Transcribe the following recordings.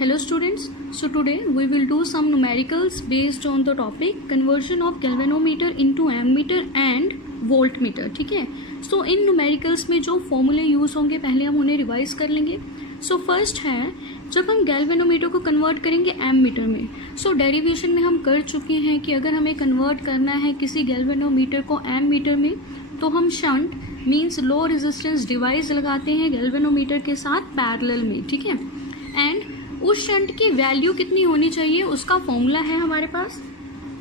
Hello students, so today we will do some numericals based on the topic conversion of galvanometer into ammeter and voltmeter. ठीक है, so इन numericals में जो फॉर्मूले use होंगे पहले हम उन्हें रिवाइज कर लेंगे. सो फर्स्ट है जब हम गैल्वेनोमीटर को कन्वर्ट करेंगे एममीटर में. सो डेरिवेशन में हम कर चुके हैं कि अगर हमें कन्वर्ट करना है किसी गैल्वेनोमीटर को एममीटर में तो हम shunt means low resistance device लगाते हैं गैल्वेनोमीटर के साथ पैरेलल में. ठीक है, एंड उस शंट की वैल्यू कितनी होनी चाहिए उसका फॉर्मूला है हमारे पास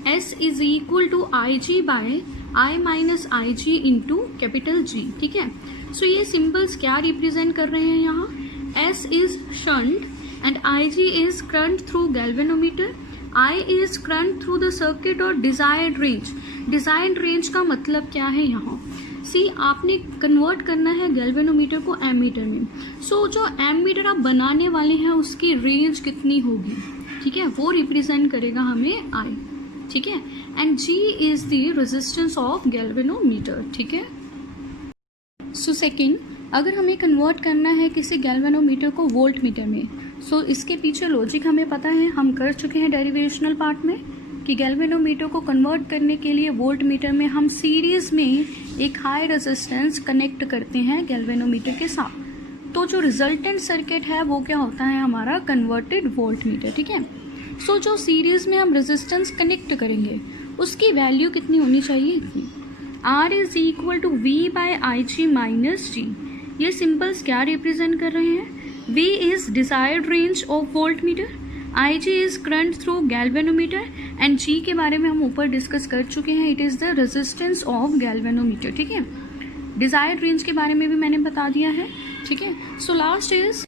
S is equal to I G by I minus I G into capital G. ठीक है, सो ये सिंबल्स क्या रिप्रेजेंट कर रहे हैं यहाँ. S is shunt and I G is current through galvanometer, I is current through the circuit और डिजायर्ड रेंज. डिजायर्ड रेंज का मतलब क्या है यहाँ. सी आपने कन्वर्ट करना है गैल्वेनोमीटर को एममीटर में. सो जो एममीटर आप बनाने वाले हैं उसकी रेंज कितनी होगी. ठीक है, वो रिप्रेजेंट करेगा हमें आई. ठीक है, and G is the resistance of galvanometer. ठीक है, सो सेकंड अगर हमें कन्वर्ट करना है किसी गैल्वेनोमीटर को वोल्ट मीटर में. सो इसके पीछे लॉजिक हमें पता है, हम कर चुके हैं डेरिवेशनल पार्ट में कि गैल्वेनोमीटर को कन्वर्ट करने के लिए वोल्ट मीटर में हम सीरीज में एक हाई रेजिस्टेंस कनेक्ट करते हैं गैल्वेनोमीटर के साथ. तो जो रिजल्टेंट सर्किट है वो क्या होता है हमारा कन्वर्टेड वोल्ट मीटर. ठीक है, सो जो सीरीज में हम रेजिस्टेंस कनेक्ट करेंगे उसकी वैल्यू कितनी होनी चाहिए. R is equal to V by I G minus G. ये सिंबल्स क्या रिप्रेजेंट कर रहे हैं. V is desired range of voltmeter, IG is current through galvanometer and G के बारे में हम ऊपर डिस्कस कर चुके हैं. It is the resistance of galvanometer. ठीक है, डिजायर्ड रेंज के बारे में भी मैंने बता दिया है. ठीक है, so last is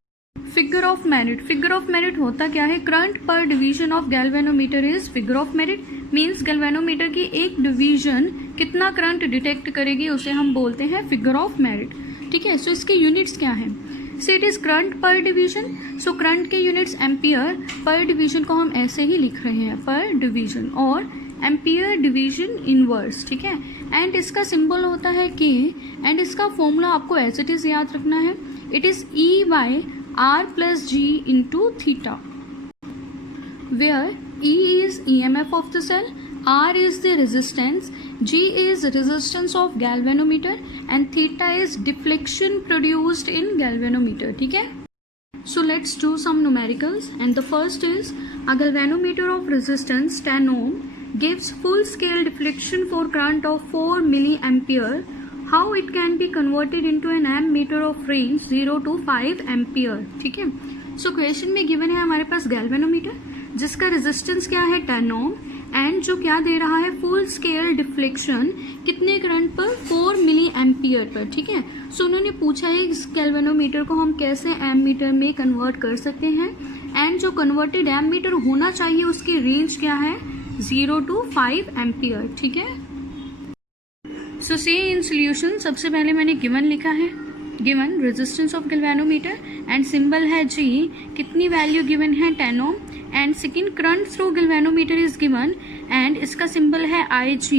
figure of merit. Figure of merit होता क्या है. करंट पर division of galvanometer is figure of merit. Means galvanometer की एक डिवीजन कितना करंट डिटेक्ट करेगी उसे हम बोलते हैं फिगर ऑफ मेरिट. ठीक है, सो इसके यूनिट्स क्या हैं. सो इट इज करंट पर डिवीजन. सो करंट के यूनिट्स एम्पियर. पर डिवीजन को हम ऐसे ही लिख रहे हैं पर डिवीजन, और एम्पियर डिवीजन इनवर्स. ठीक है, एंड इसका सिंबल होता है K एंड इसका फॉर्मूला आपको एज इट इज याद रखना है. It is E by R plus G into theta, where E is EMF of the cell, R is the resistance, G is resistance of galvanometer and theta is deflection produced in galvanometer. ठीक है, so let's do some numericals and the first is a galvanometer of resistance 10 ohm gives full scale deflection for current of 4 milliampere. How it can be converted into an ammeter of range 0 to 5 ampere. ठीक है, so question में given है हमारे पास galvanometer जिसका resistance क्या है 10 ohm and जो क्या दे रहा है फुल स्केल डिफ्लेक्शन कितने करंट पर 4 मिली एम्पियर पर. ठीक है, सो उन्होंने पूछा है इस गैल्वेनोमीटर को हम कैसे एममीटर में कन्वर्ट कर सकते हैं एंड जो कन्वर्टेड एममीटर होना चाहिए उसकी रेंज क्या है 0 to 5 एम्पियर. ठीक है, सो सी इन सोल्यूशन सबसे पहले मैंने गिवन लिखा है. Given resistance of galvanometer and symbol है G. कितनी वैल्यू गिवन है 10 ohm and second current through galvanometer is given and इसका सिंबल है IG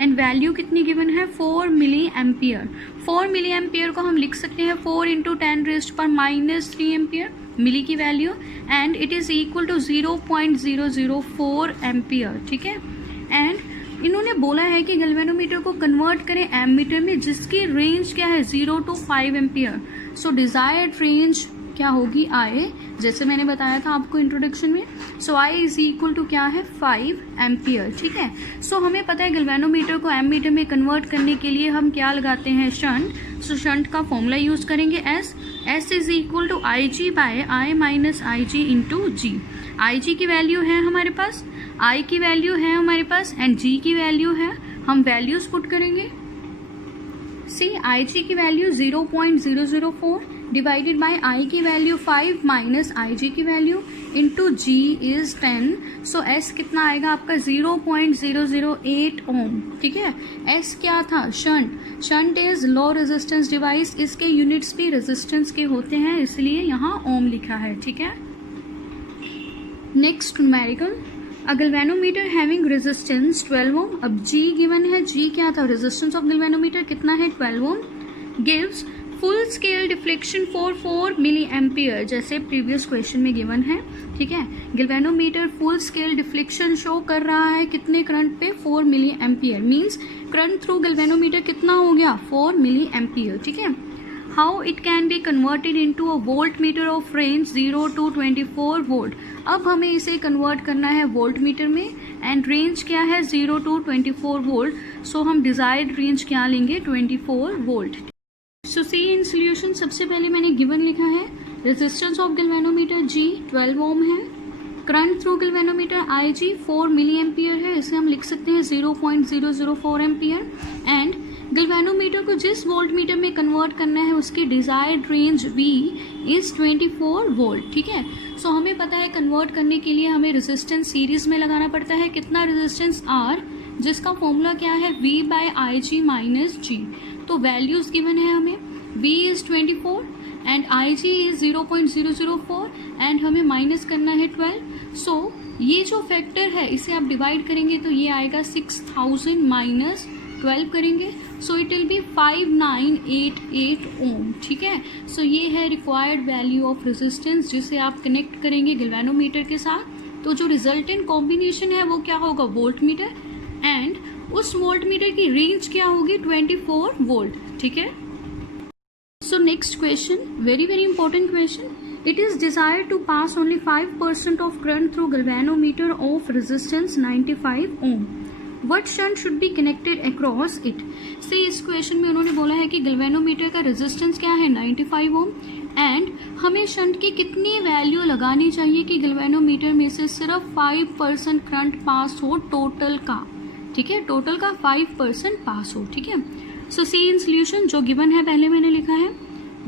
एंड वैल्यू कितनी गिवन है 4 मिली एम्पियर. 4 मिली एम्पियर को हम लिख सकते हैं 4 इंटू 10 रेज़्ड पर माइनस 3 एम्पियर मिली की value and it is equal to 0.004 ampere. ठीक है, एंड इन्होंने बोला है कि गैल्वेनोमीटर को कन्वर्ट करें एममीटर में जिसकी रेंज क्या है 0 to 5 ampere. So desired range क्या होगी I, जैसे मैंने बताया था आपको इंट्रोडक्शन में. सो I इज इक्वल टू क्या है 5 एम्पियर. ठीक है, सो हमें पता है गैल्वेनोमीटर को एममीटर में कन्वर्ट करने के लिए हम क्या लगाते हैं शंट. सो शंट का फॉर्मूला यूज करेंगे S is equal to I G by I minus I G into G. I G की वैल्यू है हमारे पास, I की वैल्यू है हमारे पास एंड G की वैल्यू है. हम वैल्यूज पुट करेंगे. सी आई जी की वैल्यू 0.004 डिवाइडेड बाय I की वैल्यू 5 माइनस आई जी की value into G is 10. So S कितना आएगा आपका 0.008 ओम. ठीक है, S क्या था shunt. Shunt is low resistance device. इसके यूनिट्स भी रेजिस्टेंस के होते हैं इसलिए यहाँ ओम लिखा है. ठीक है, नेक्स्ट न्यूमेरिकल अ गैल्वेनोमीटर हैविंग रेजिस्टेंस 12 ओम. अब G गिवन है. G क्या था रेजिस्टेंस ऑफ गैल्वेनोमीटर कितना है 12 ohm gives full scale deflection for 4 milliampere, जैसे प्रीवियस क्वेश्चन में गिवन है, ठीक है। Galvanometer full scale deflection show कर रहा है कितने करंट पे, 4 milliampere, means current through galvanometer कितना हो गया, 4 मिली एम्पियर, ठीक है। How it can be converted into a voltmeter of range 0 to 24 volt. अब हमें इसे कन्वर्ट करना है वोल्ट मीटर में, एंड रेंज क्या है 0 to 24 वोल्ट, सो हम डिजायर्ड रेंज क्या लेंगे, 24 volt. So see in solution, सबसे पहले मैंने गिवन लिखा है resistance of galvanometer G 12 ohm है, current through galvanometer IG 4 milliampere है, इसे हम लिख सकते हैं 0.004 एम्पियर, एंड गैल्वेनोमीटर को जिस वोल्ट मीटर में कन्वर्ट करना है उसकी desired range V is 24 volt, ठीक है। सो हमें पता है कन्वर्ट करने के लिए हमें रेजिस्टेंस सीरीज में लगाना पड़ता है, कितना रेजिस्टेंस R, जिसका फॉर्मूला क्या है V by IG minus G। तो वैल्यूज गिवन है हमें, V is 24 and IG is 0.004 and हमें माइनस करना है 12। सो ये जो फैक्टर है इसे आप डिवाइड करेंगे तो ये आएगा 6000 माइनस 12 करेंगे, सो इट विल बी 5988 ओम, ठीक है। सो ये है रिक्वायर्ड वैल्यू ऑफ रेजिस्टेंस जिसे आप कनेक्ट करेंगे गैल्वेनोमीटर के साथ। तो जो रिजल्टेंट कॉम्बिनेशन है वो क्या होगा, वोल्ट मीटर, एंड उस वोल्ट मीटर की रेंज क्या होगी, 24 वोल्ट, ठीक है। So next question, very very important question. It is desired to pass only 5% of current through galvanometer of resistance 95 ohm. What shunt should be connected across it? से इस question में उन्होंने बोला है कि गैल्वेनोमीटर का रेजिस्टेंस क्या है, 95 ओम, एंड हमें शंट की कितनी वैल्यू लगानी चाहिए कि गैल्वेनोमीटर में से सिर्फ 5% करंट पास हो टोटल का, ठीक है, टोटल का 5% पास हो, ठीक है। सो सी इन सोल्यूशन, जो गिवन है पहले मैंने लिखा है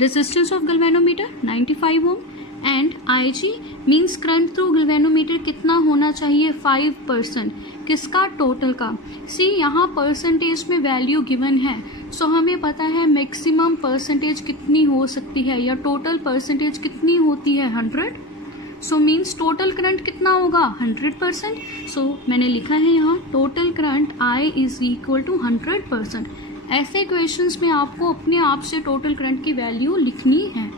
resistance of galvanometer 95 ohm and IG means current through galvanometer कितना होना चाहिए, 5%, किसका, टोटल का। सी यहाँ परसेंटेज में वैल्यू गिवन है, सो हमें पता है मैक्सिमम परसेंटेज कितनी हो सकती है या टोटल परसेंटेज कितनी होती है, 100। सो मीन्स टोटल करंट कितना होगा, 100%। सो मैंने लिखा है यहाँ total current I is equal to 100%। ऐसे क्वेश्चंस में आपको अपने आप से टोटल करंट की वैल्यू लिखनी है,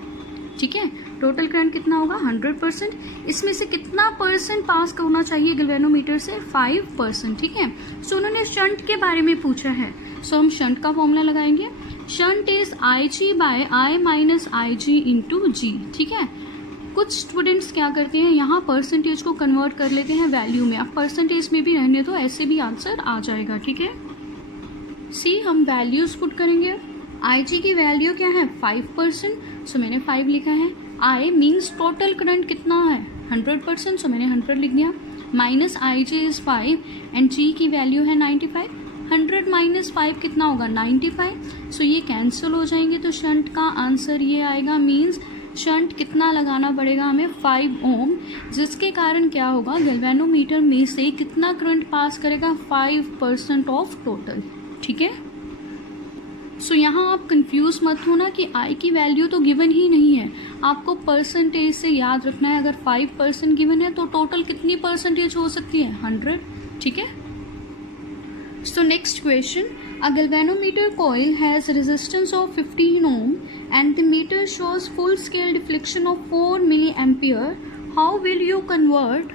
ठीक है। टोटल करंट कितना होगा, 100%, इसमें से कितना परसेंट पास होना चाहिए गैल्वेनोमीटर से, 5%, ठीक है। सो उन्होंने शंट के बारे में पूछा है, सो हम शंट का फॉर्मूला लगाएंगे, shunt is IG by I minus IG into G, ठीक है। कुछ स्टूडेंट्स क्या करते हैं, यहाँ परसेंटेज को कन्वर्ट कर लेते हैं वैल्यू में, अब परसेंटेज में भी रहने दो, ऐसे भी आंसर आ जाएगा, ठीक है। सी हम वैल्यूज पुट करेंगे, IG की वैल्यू क्या है, 5%, सो मैंने 5 लिखा है। I मीन्स टोटल करंट कितना है, 100%, सो मैंने 100 लिख दिया, minus IG is 5 and G की वैल्यू है 95। 100 माइनस 5 कितना होगा, 95। सो ये कैंसिल हो जाएंगे, तो शंट का आंसर ये आएगा, मीन्स शंट कितना लगाना पड़ेगा हमें, 5 ओम, जिसके कारण क्या होगा, गैल्वेनोमीटर में से कितना करंट पास करेगा, 5% ऑफ टोटल, ठीक है। सो यहाँ आप कंफ्यूज मत होना कि I की वैल्यू तो गिवन ही नहीं है, आपको परसेंटेज से याद रखना है, अगर 5% गिवन है तो टोटल कितनी परसेंटेज हो सकती है, 100, ठीक है। So next question, a galvanometer coil has resistance of 15 ohm and the meter shows full scale deflection of 4 milliampere, how will you convert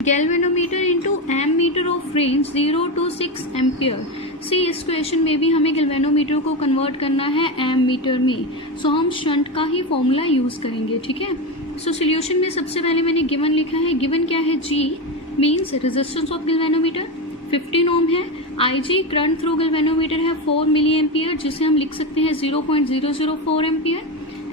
galvanometer into ammeter of range 0 to 6 ampere. See इस question में भी हमें galvanometer को convert करना है M metre में, सो हम shunt का ही फॉर्मूला यूज करेंगे, ठीक है। सो सोल्यूशन में सबसे पहले मैंने गिवन लिखा है, गिवन क्या है, G means resistance of galvanometer 15 ओम है, IG करंट थ्रू गैल्वेनोमीटर है 4 मिली एम्पियर, जिसे हम लिख सकते हैं 0.004 ampere,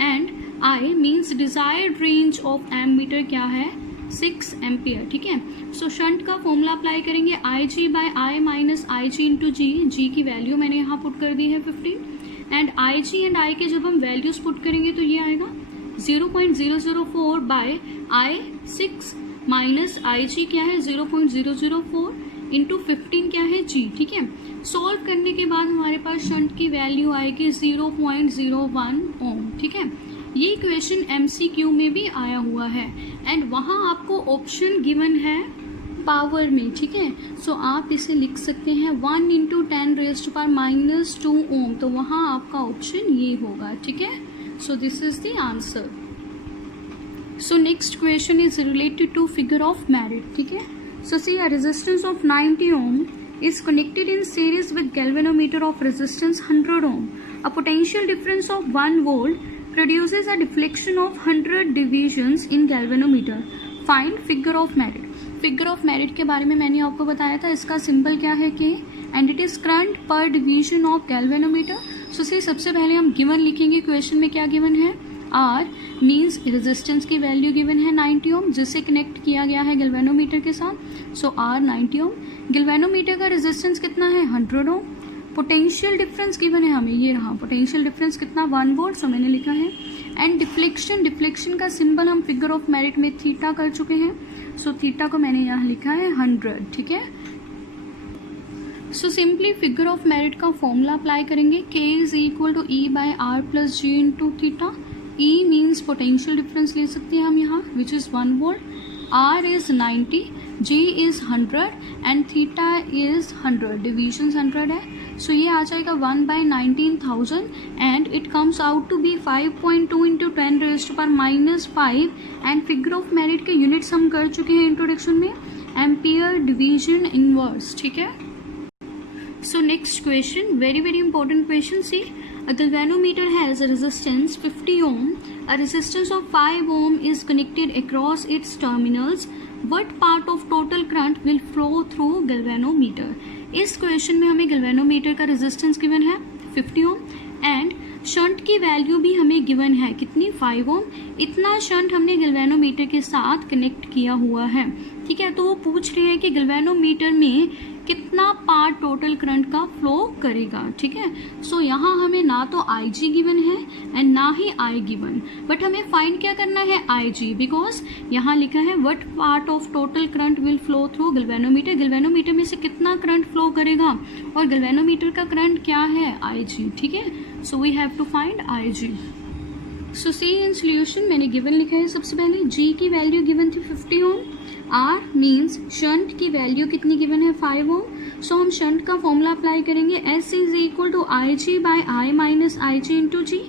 and I means desired range of ammeter क्या है, 6 एम्पियर, ठीक है। सो शंट का फॉर्मूला अप्लाई करेंगे, IG by I minus IG into G, G की वैल्यू मैंने यहाँ पुट कर दी है 15, एंड IG एंड I के जब हम वैल्यूज पुट करेंगे तो ये आएगा 0.004 बाय I 6 माइनस IG क्या है, 0.004 इंटू 15 क्या है, G, ठीक है। सॉल्व करने के बाद हमारे पास शंट की वैल्यू आएगी 0.01 ओम, ठीक है। ये क्वेश्चन MCQ में भी आया हुआ है, एंड वहाँ आपको ऑप्शन गिवन है पावर में, ठीक है। सो आप इसे लिख सकते हैं 1 × 10⁻⁻² ओम, तो वहाँ आपका ऑप्शन ये होगा, ठीक है। So this is the answer. So next question is related to figure of merit, ठीक है। So see a resistance of 90 ohm is connected in series with galvanometer of resistance 100 ohm. A potential difference of 1 volt produces a deflection of 100 divisions in galvanometer. Find figure of merit. Figure of merit के बारे में मैंने आपको बताया था, इसका symbol क्या है K and it is current per division of galvanometer. So see, सबसे पहले हम गिवन लिखेंगे, क्वेश्चन में क्या गिवन है, R मीन्स रेजिस्टेंस की वैल्यू गिवन है 90 ओम जिसे कनेक्ट किया गया है गैल्वेनोमीटर के साथ। सो R 90 ओम, गैल्वेनोमीटर का रेजिस्टेंस कितना है 100 ओम। पोटेंशियल डिफरेंस गिवन है हमें, ये रहा पोटेंशियल डिफरेंस कितना 1 वोल्ट, सो मैंने लिखा है। एंड डिफ्लेक्शन का सिंबल हम फिगर ऑफ मेरिट में थीटा कर चुके हैं, सो थीटा को मैंने यहाँ लिखा है 100, ठीक है। So simply figure of merit का फॉर्मूला अप्लाई करेंगे, K is equal to E/R+G into theta. E means potential difference ले सकते हैं हम यहाँ, which is 1 volt, R is 90, G is 100 and theta is 100, division 100 है। सो ये आ जाएगा 1/19,000 and it comes out to be 5.2 × 10⁻⁻5 and figure of merit के यूनिट्स हम कर चुके हैं इंट्रोडक्शन में, एम्पियर डिवीजन इनवर्स, ठीक है। So next question, very important question. See, a galvanometer has a resistance 50 ohm. A resistance of 5 ohm is connected across its terminals. What part of total current will flow through galvanometer? इस question में हमें galvanometer का resistance given है 50 ohm and shunt की value भी हमें given है कितनी 5 ओम। इतना शंट हमने गैल्वेनोमीटर के साथ कनेक्ट किया हुआ है, ठीक है। तो वो पूछ रहे हैं कि गैल्वेनोमीटर में कितना पार्ट टोटल करंट का फ्लो करेगा, ठीक है। सो यहाँ हमें ना तो IG गिवन है एंड ना ही I गिवन, बट हमें फाइंड क्या करना है IG, बिकॉज यहाँ लिखा है what part of total current will flow through galvanometer, galvanometer में से कितना करंट फ्लो करेगा और गैल्वेनोमीटर का करंट क्या है IG, ठीक है। So we have to find IG। So see in solution मैंने गिवन लिखा है, सबसे पहले G की वैल्यू गिवन थी 50 ओम, R मीन्स शंट की वैल्यू कितनी गिवन है 5 ओम। सो हम शंट का फॉर्मूला अप्लाई करेंगे, S is equal to IG/I minus IG into G.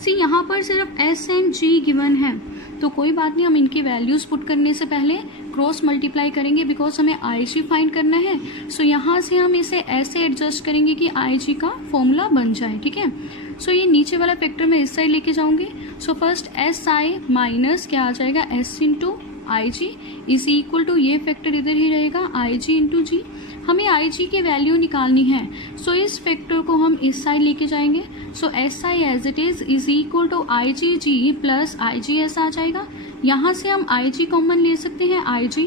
See यहाँ पर सिर्फ S एंड G गिवन है, तो कोई बात नहीं, हम इनकी वैल्यूज पुट करने से पहले क्रॉस मल्टीप्लाई करेंगे बिकॉज हमें IG फाइंड करना है। सो यहाँ से हम इसे ऐसे एडजस्ट करेंगे कि IG का फॉर्मूला बन जाए, ठीक है। सो ये नीचे वाला फैक्टर मैं इस साइड लेके जाऊंगी। सो फर्स्ट SI माइनस क्या आ जाएगा S into IG is equal to, ये फैक्टर इधर ही रहेगा IG इंटू जी। हमें IG की वैल्यू निकालनी है, सो इस फैक्टर को हम इस साइड लेके जाएंगे। So SI as it is equal to IGG plus IGS आ जाएगा। यहाँ से हम IG कॉमन ले सकते हैं, IG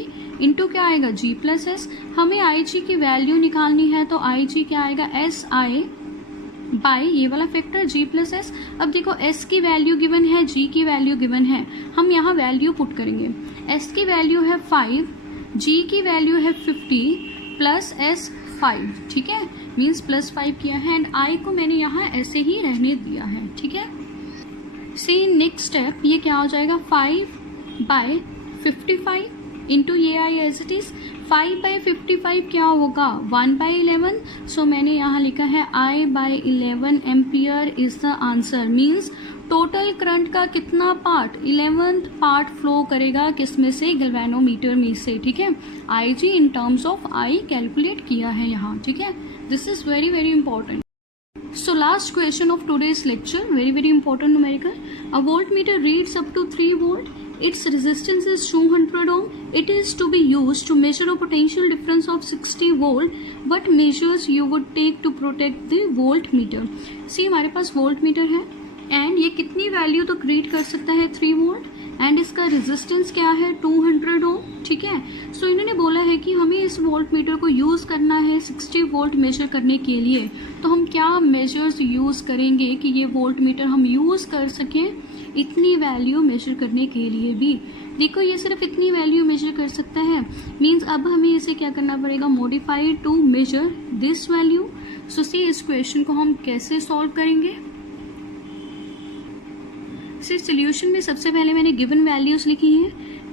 इंटू क्या आएगा G प्लस S। हमें IG की वैल्यू निकालनी है तो IG क्या आएगा SI बाय ये वाला फैक्टर G प्लस S। अब देखो S की वैल्यू गिवन है, G की वैल्यू गिवन है, हम यहाँ वैल्यू पुट करेंगे। S की वैल्यू है 5, G की वैल्यू है 50 प्लस S 5, ठीक है, मीन्स प्लस 5 किया है एंड I को मैंने यहाँ ऐसे ही रहने दिया है, ठीक है। सी नेक्स्ट स्टेप, ये क्या हो जाएगा 5/55 इंटू ये I एज इट इज। 5/55 क्या होगा 1/11। सो मैंने यहाँ लिखा है I/11 ampere is the answer, means total current का कितना पार्ट 11th पार्ट फ्लो करेगा, किस में से, गैल्वेनोमीटर में से, ठीक है। IG in terms of I calculate किया है यहाँ, ठीक है। This is very important. So last question of today's lecture, very important numerical. A voltmeter reads up to 3 volt. Its resistance is 200 ohm. It is to be used to measure a potential difference of 60 volt. What measures you would take to protect the voltmeter? See, हमारे पास voltmeter है and ये कितनी value तक read कर सकता है 3 volt and इसका resistance क्या है 200 ओम, ठीक है। सो इन्होंने बोला है कि हमें इस वोल्ट मीटर को यूज़ करना है 60 वोल्ट मेजर करने के लिए। तो हम क्या मेजर्स यूज़ करेंगे कि ये वोल्ट मीटर हम यूज़ कर सकें इतनी वैल्यू मेजर करने के लिए भी। देखो ये सिर्फ इतनी वैल्यू मेजर कर सकता है, मीन्स अब हमें इसे क्या करना पड़ेगा, modify to measure this value. So see इस क्वेश्चन को हम कैसे सॉल्व करेंगे। सिर्फ सोल्यूशन में सबसे पहले मैंने गिवन वैल्यूज लिखी हैं।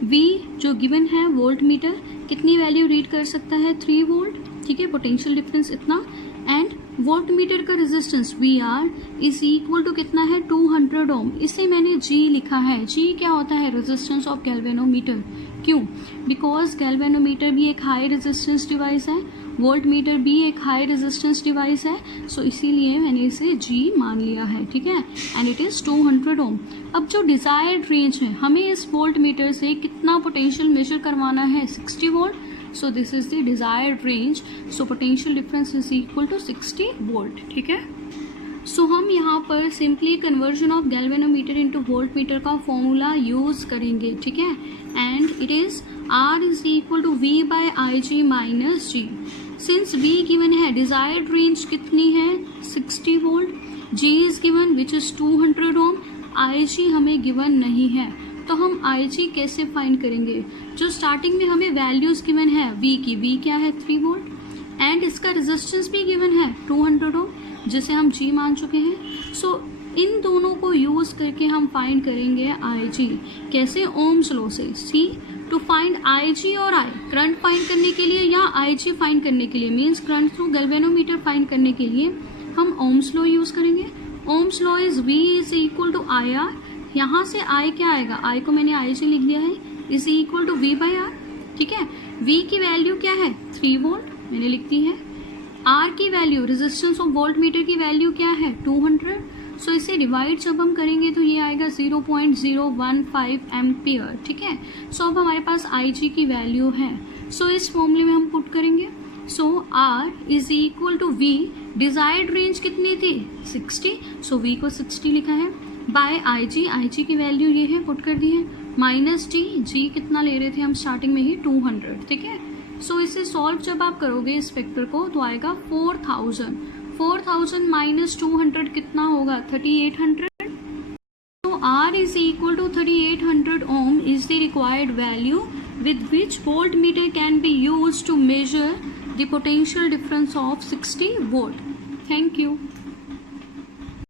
V जो गिवन है वोल्ट मीटर कितनी वैल्यू रीड कर सकता है, 3 वोल्ट, ठीक है, पोटेंशियल डिफरेंस इतना। एंड वोल्ट मीटर का resistance VR is equal to कितना है, 200 ओम। इसे मैंने G लिखा है। G क्या होता है, रेजिस्टेंस ऑफ गैल्वेनोमीटर। क्यों, बिकॉज गैल्वेनोमीटर भी एक हाई रेजिस्टेंस डिवाइस है, वोल्ट मीटर भी एक हाई रेजिस्टेंस डिवाइस है, सो इसीलिए मैंने इसे G मान लिया है, ठीक है, एंड इट इज 200 ओम। अब जो डिजायर्ड रेंज है, हमें इस वोल्ट मीटर से कितना पोटेंशियल मेजर करवाना है, 60 volt. So this is the desired range. So potential difference is equal to 60 volt. ठीक है, so हम यहाँ पर simply conversion of galvanometer into voltmeter का formula use करेंगे, ठीक है, and it is R is equal to V by Ig minus G. Since V given है, desired range कितनी है, 60 volt, G is given which is 200 ohm, Ig हमें given नहीं है, तो हम Ig कैसे फाइंड करेंगे। जो स्टार्टिंग में हमें वैल्यूज गिवन है V की, V क्या है, 3 वोल्ट, एंड इसका रेजिस्टेंस भी गिवन है 200 ओम, जिसे हम G मान चुके हैं। सो इन दोनों को यूज करके हम फाइंड करेंगे Ig, कैसे, ओम्स लॉ से। सी, टू फाइंड Ig और I, करंट फाइंड करने के लिए या Ig फाइंड करने के लिए, means current through galvanometer find करने के लिए हम ओम्स लॉ यूज करेंगे। Ohm's law is V is equal to IR। यहाँ से I क्या आएगा, I को मैंने Ig लिख दिया है, is equal to V by R, ठीक है। V की वैल्यू क्या है, 3 वोल्ट, मैंने लिख दी है। R की value, resistance of volt meter की वैल्यू क्या है, 200। सो इसे डिवाइड जब हम करेंगे तो ये आएगा 0.015 एम्पियर, ठीक है। सो अब हमारे पास Ig की वैल्यू है, सो इस फॉर्मूले में हम पुट करेंगे। So R is equal to V, desired range कितनी थी, 60, सो V को 60 लिखा है, बाय Ig की वैल्यू ये है, पुट कर दी है, माइनस G कितना ले रहे थे हम स्टार्टिंग में ही, 200, ठीक है। सो इसे सॉल्व जब आप करोगे इस वेक्टर को तो आएगा 4000 माइनस 200 कितना होगा, 3800। तो R is equal to 3800 ohm is the required value with which voltmeter can be use to measure the potential difference of 60 volt. Thank you.